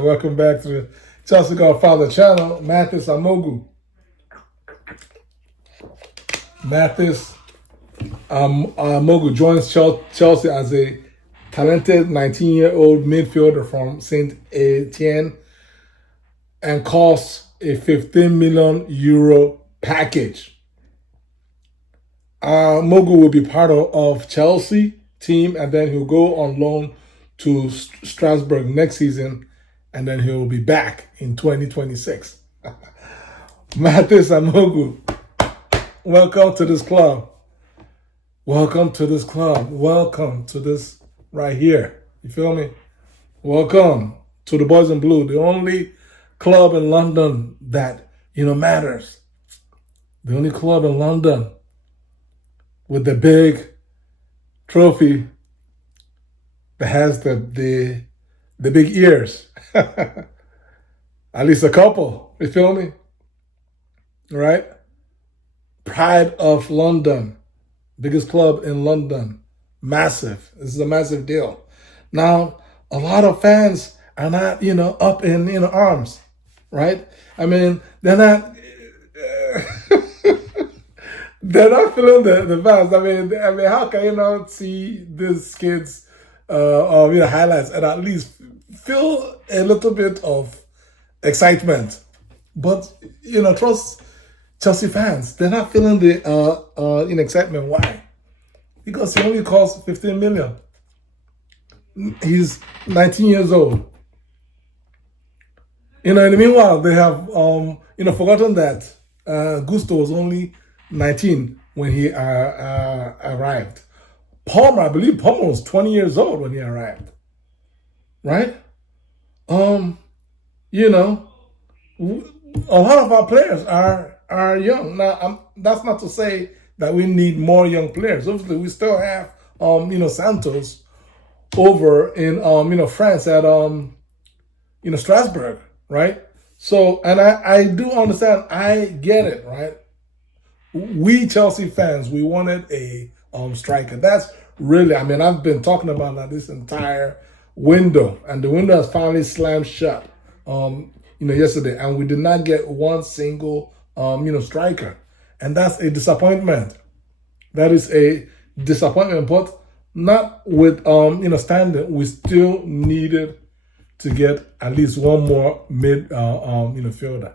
Welcome back to the Chelsea Godfather channel. MATHIS AMOUGOU. MATHIS AMOUGOU joins Chelsea as a talented 19-year-old midfielder from Saint-Etienne and costs a €15 million package. Amougou will be part of Chelsea team, and then he'll go on loan to Strasbourg next season, and then he'll be back in 2026. MATHIS AMOUGOU, welcome to this club. Welcome to this club. Welcome to this right here. You feel me? Welcome to the Boys in Blue, the only club in London that, matters. The only club in London with the big trophy that has the big ears. At least a couple. You feel me? Right? Pride of London. Biggest club in London. Massive. This is a massive deal. Now, a lot of fans are not, up in, arms. Right? I mean, they're not... they're not feeling the vibes. I mean, how can you not see these kids' highlights and at least feel a little bit of excitement? But trust Chelsea fans, they're not feeling the excitement. Why? Because he only costs 15 million. He's 19 years old. In the meanwhile, they have forgotten that Gusto was only 19 when he arrived. Palmer, I believe Palmer was 20 years old when he arrived. Right? A lot of our players are young. Now, that's not to say that we need more young players. Obviously, we still have Santos over in France at Strasbourg, right? So, and I do understand, I get it, right? We Chelsea fans, we wanted a striker. That's really, I've been talking about that this entire window, and the window has finally slammed shut, yesterday, and we did not get one single, striker, and that's a disappointment. That is a disappointment, but not with, standing. We still needed to get at least one more fielder.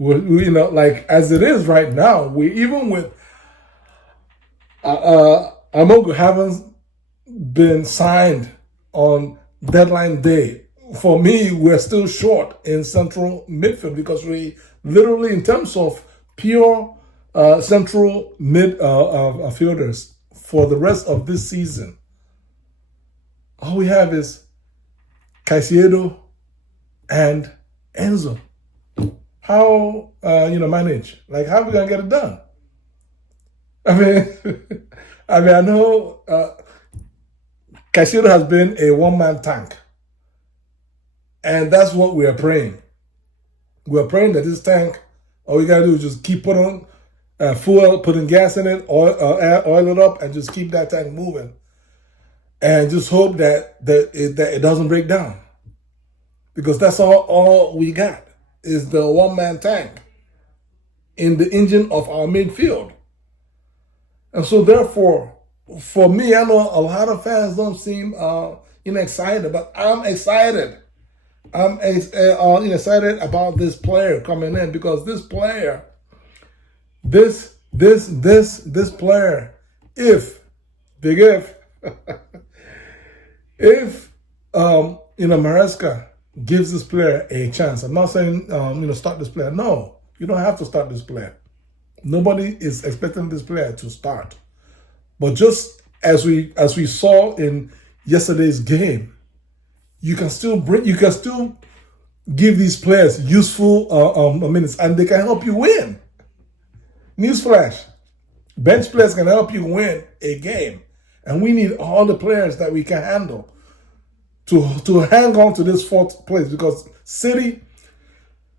We like as it is right now, we even with Amougou haven't been signed on deadline day. For me, we're still short in central midfield because we literally, in terms of pure central fielders for the rest of this season, all we have is Caicedo and Enzo. How manage? Like, how are we gonna get it done? I know Caicedo has been a one-man tank, and that's what we are praying. We are praying that this tank, all we gotta do is just keep putting fuel, putting gas in it, oil it up, and just keep that tank moving, and just hope that it doesn't break down, because that's all we got is the one-man tank in the engine of our midfield. And so therefore, for me, I know a lot of fans don't seem excited, but I'm excited. I'm excited about this player coming in, because this player, this player, if Maresca gives this player a chance. I'm not saying start this player. No, you don't have to start this player. Nobody is expecting this player to start. But just as we saw in yesterday's game, you can still give these players useful minutes, and they can help you win. Newsflash: bench players can help you win a game, and we need all the players that we can handle to hang on to this fourth place, because City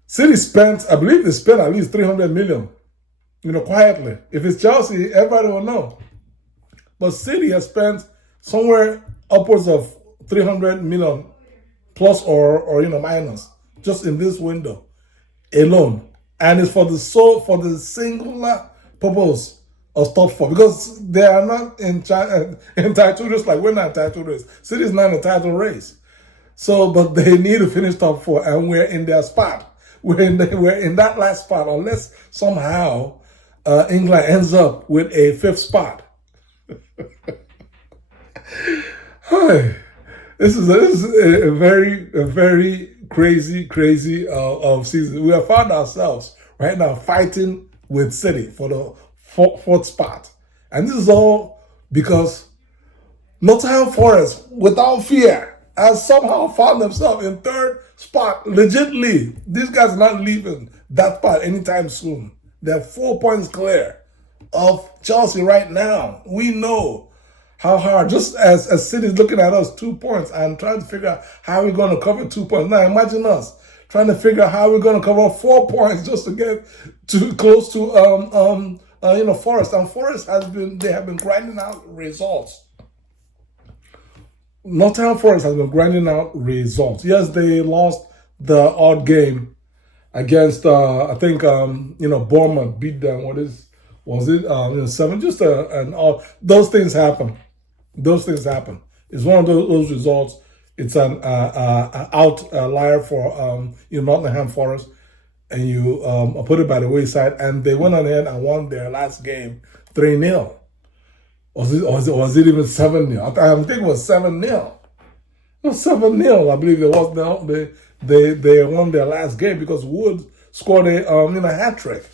spent, I believe they spent at least 300 million, quietly. If it's Chelsea, everybody will know. But City has spent somewhere upwards of 300 million plus or minus, just in this window alone, and it's for the singular purpose of top four, because they are not in title race. Like, we're not in title race. City is not in a title race. So, but they need to finish top four, and we're in their spot. We're in that last spot, unless somehow England ends up with a fifth spot. Hi. This is a very crazy season. We have found ourselves right now fighting with City for the fourth spot, and this is all because Nottingham Forest, without fear, has somehow found themselves in third spot. Legitimately, these guys are not leaving that spot anytime soon. They're 4 points clear of Chelsea right now. We know how hard, just as City's looking at us, 2 points, and trying to figure out how we're going to cover 2 points. Now imagine us trying to figure out how we're going to cover 4 points just to get too close to Forest. And Forest have been grinding out results. Nottingham Forest has been grinding out results. Yes, they lost the odd game against I think Bournemouth beat them. Was it 7? Just an odd. Those things happen. It's one of those results. It's an outlier for Nottingham Forest, and you put it by the wayside. And they went on ahead and won their last game 3-0. Was it even 7-0? I think it was 7-0. It was 7-0. I believe it was. They won their last game because Wood scored a hat trick.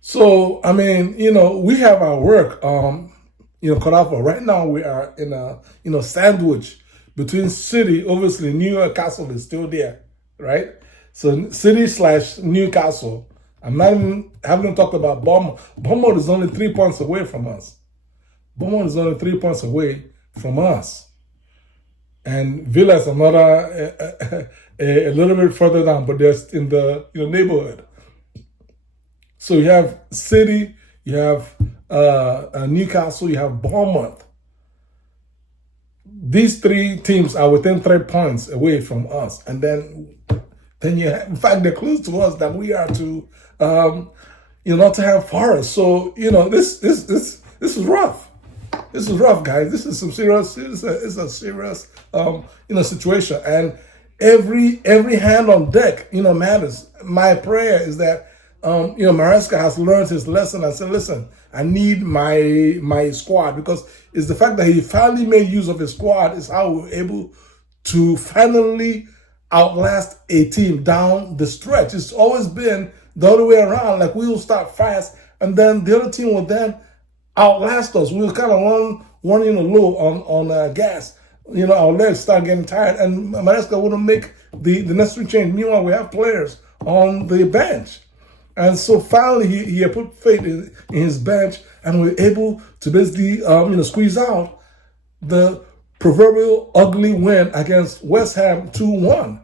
So I mean, we have our work cut out for. Right now we are in a sandwich between City. Obviously, Newcastle is still there, right? So City/Newcastle. Haven't even talked about Bournemouth. Bournemouth is only 3 points away from us. And Villa is another a little bit further down, but they're in the neighborhood. So you have City, you have Newcastle, you have Bournemouth. These 3 teams are within 3 points away from us, and then you have, in fact, they're close to us than we are to Nottingham Forest. So this is rough. This is rough, guys. This is some serious. It's a serious situation, and every hand on deck matters. My prayer is that Maresca has learned his lesson and said, listen, I need my squad, because it's the fact that he finally made use of his squad is how we're able to finally outlast a team down the stretch. It's always been the other way around. Like, we will start fast, and then the other team will then outlast us. We'll kind of run low on gas. Our legs start getting tired, and Maresca wouldn't make the necessary change. Meanwhile, we have players on the bench. And so finally, he put faith in his bench, and we're able to basically, squeeze out the proverbial ugly win against West Ham 2-1.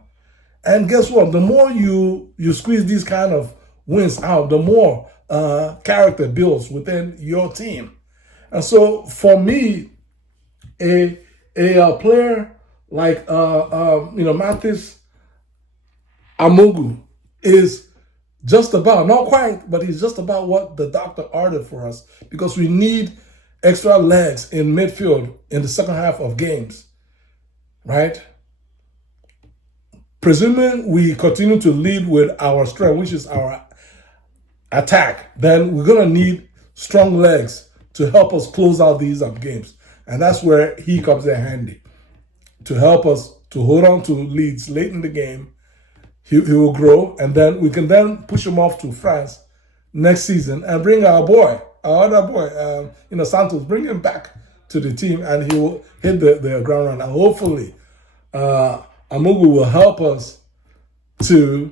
And guess what? The more you squeeze these kind of wins out, the more character builds within your team. And so for me, a player like MATHIS AMOUGOU is just about, not quite, but he's just about what the doctor ordered for us, because we need extra legs in midfield in the second half of games, right? Presuming we continue to lead with our strength, which is our attack, then we're going to need strong legs to help us close out these games. And that's where he comes in handy, to help us to hold on to leads late in the game. He will grow, and then we can then push him off to France next season and bring our other boy, Santos, bring him back to the team, and he will hit the ground running. And hopefully, Amougou will help us to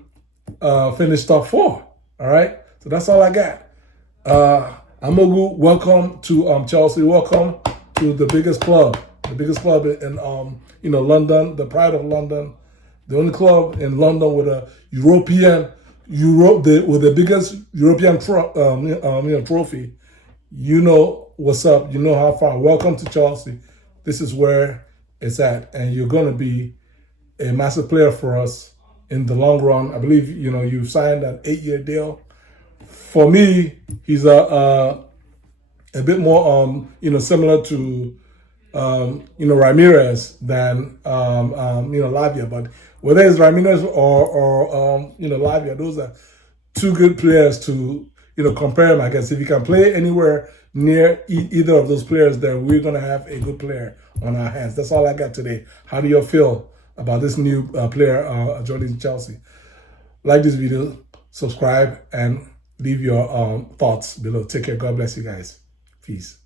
finish top 4. All right, so that's all I got. Amougou, welcome to Chelsea. Welcome to the biggest club in London, the pride of London. The only club in London with a with the biggest European trophy. You know what's up. You know how far. Welcome to Chelsea. This is where it's at, and you're going to be a massive player for us in the long run. I believe you've signed an 8-year deal. For me, he's a bit more similar to Ramirez than Lavia. But whether it's Ramirez or Lavia, those are two good players to compare them against. If you can play anywhere near either of those players, then we're gonna have a good player on our hands. That's all I got today. How do you feel about this new player joining Chelsea? Like this video, subscribe, and leave your thoughts below. Take care. God bless you guys. Peace.